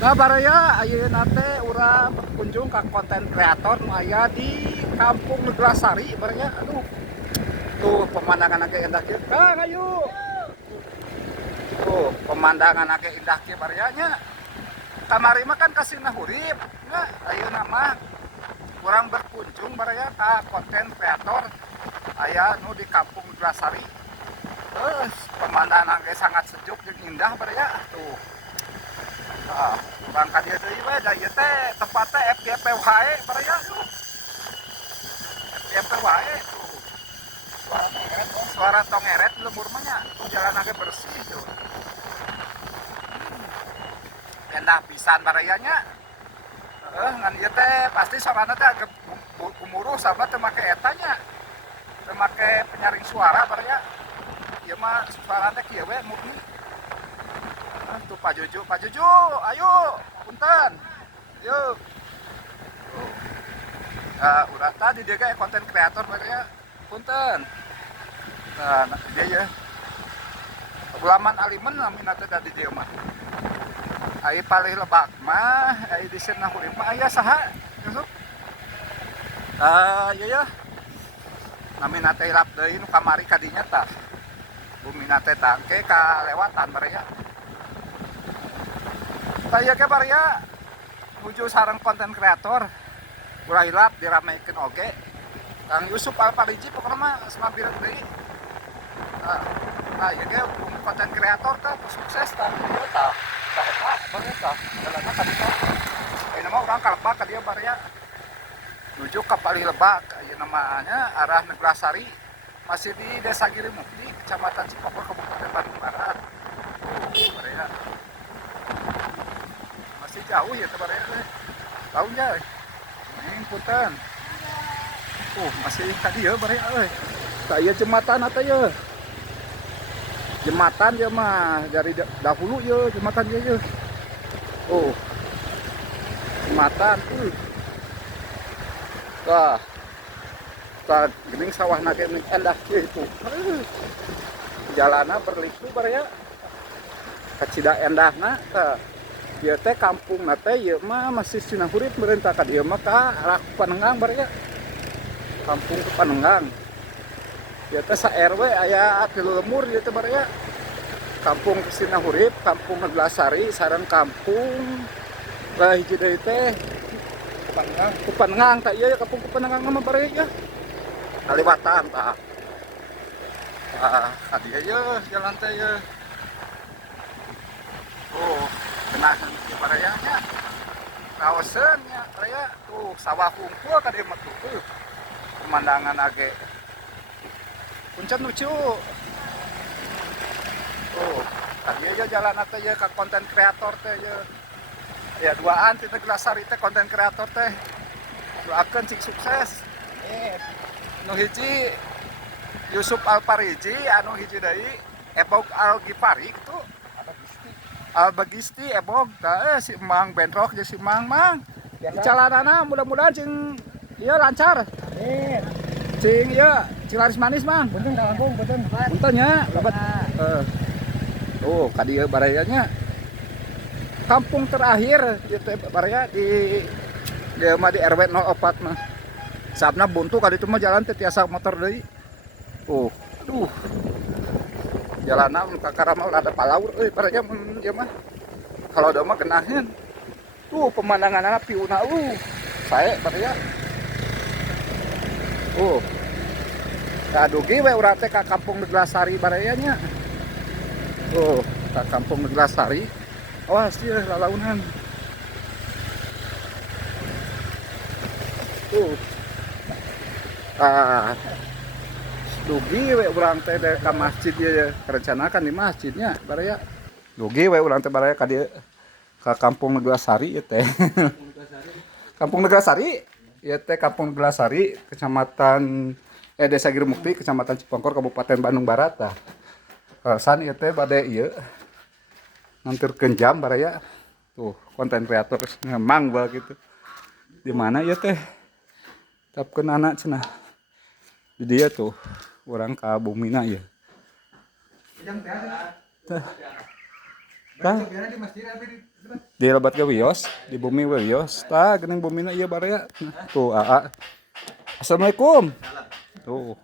Nah baraya ayeuna teh urang berkunjung ke konten kreator nu aya di Kampung Neglasari baraya. Aduh, tuh pemandangan age indah kieu. Kang ayo. Tuh pemandangan age indah kieu baraya nya. Kamari mah kan kasihna hurip. Nah, ayeuna mah urang berkunjung baraya ka konten kreator aya nu di Kampung Neglasari. Terus pemandangan age sangat sejuk jeung indah baraya. Tuh. Urang ka dieu deui we da ieu teh tempatna FYP wae baraya. FYP wae tuh. Suara tongeret lembur mah nya. Tuh jalan age bersih tuh. Endah pisan baraya nya. Ngan ieu teh pasti soranana teh agak gumuruh sama teu make eta nya. Teu make penyaring suara baraya. Ieu mah suara teh kieu we murni. Tuh Pak Juju, ayo, punten, yuk. Urang tadi dia kayak konten kreator baraya, punten. Nah, dia ya, ulaman alimen namin teh tadi dia mah. Ai palih lebak mah, ai di sana hurip mah aya saha, yusuk. Ya, namin teh ilap deui nu kamari kadinya tah. Bumi teh tangke kalewatan baraya. Saya ke Maria menuju sarang konten kreator ulah hilap dirameikeun oge Kang Yusuf Alpariji pokoknya mah semampir deui. Ya ge konten kreator teh sukses tah ieu tah saha bareng tah jalanna ka dieu. Ayeuna mah urang kalebak ka dieu Maria menuju ka Palih Lebak ayeuna namanya arah Neglasari masih di Desa Girimukti Kecamatan Cipokor Kabupaten Bandung Barat. Maria masih jauh ya tebarnya tahu ya ini punten masih tadi ya bareng saya jembatan atau ya jembatan ya mah dari dahulu ya jembatan ya jembatan wah gening sawah nake endah itu jalannya berliku bareng kecida endahna ieu teh kampung na teh ieu mah masih cenah hurip merentah ka dieu mah ka arah Panenggang bareng kampung Panenggang ieu teh sa RW aya 3 lemur ieu teh bareng kampung cenah hurip kampung Neglasari sareng kampung hiji deui teh Panenggang tah ieu kampung Panenggang mah bareng ya Kaliwatan tah dieu ye jalan teh ye genahan di barayanya kawasan nya raya tuh sawah hungkul ka dieu mah tuh pemandangan age punten lucu tadi aja jalan teh ye ka konten kreator teh ye ya duaan ti Neglasari teh konten kreator teh doakeun cing sukses nu hiji Yusuf Alpariji anu hiji deui Ebog Algifari gitu Albagisti ebog si Mang bentrok jeung si Mang dicalanana mudah-mudahan cing ieu lancar amin cing ieu cilaris manis Mang punten ka Lampung punten nya lebat ka dieu barayanya kampung terakhir ieu teh baraya di dieu mah di RW 04 mah sabna buntu ka ditu mah jalan teh tiasa motor deui aduh jalanna kakara mah ada palaur baraya ieu mah kalau ada mah genahin tuh pemandangan piuna saya baraya kadugi we urang teh ka Kampung Neglasari baraya nya ka Kampung Neglasari awas ieu lalaunan dugi we urang teh ka masjid ieu rencanakan di masjidnya baraya dugi we urang teh baraya ka dieu ka Kampung Neglasari ieu teh Kampung Neglasari ieu teh Kampung Neglasari Kecamatan Desa Girimukti Kecamatan Cipongkor Kabupaten Bandung Barat tah san ieu teh bade ieu nganterkeun jam baraya tuh konten kreator ngemang bae gitu di mana ieu teh tapkeun anak cenah di dia tuh orang ka bumina ya Tah. Di lebat ke wios, di bumi we wios. Tah geuning bumina ieu baraya. Tuh, Aa. Assalamualaikum. Tuh.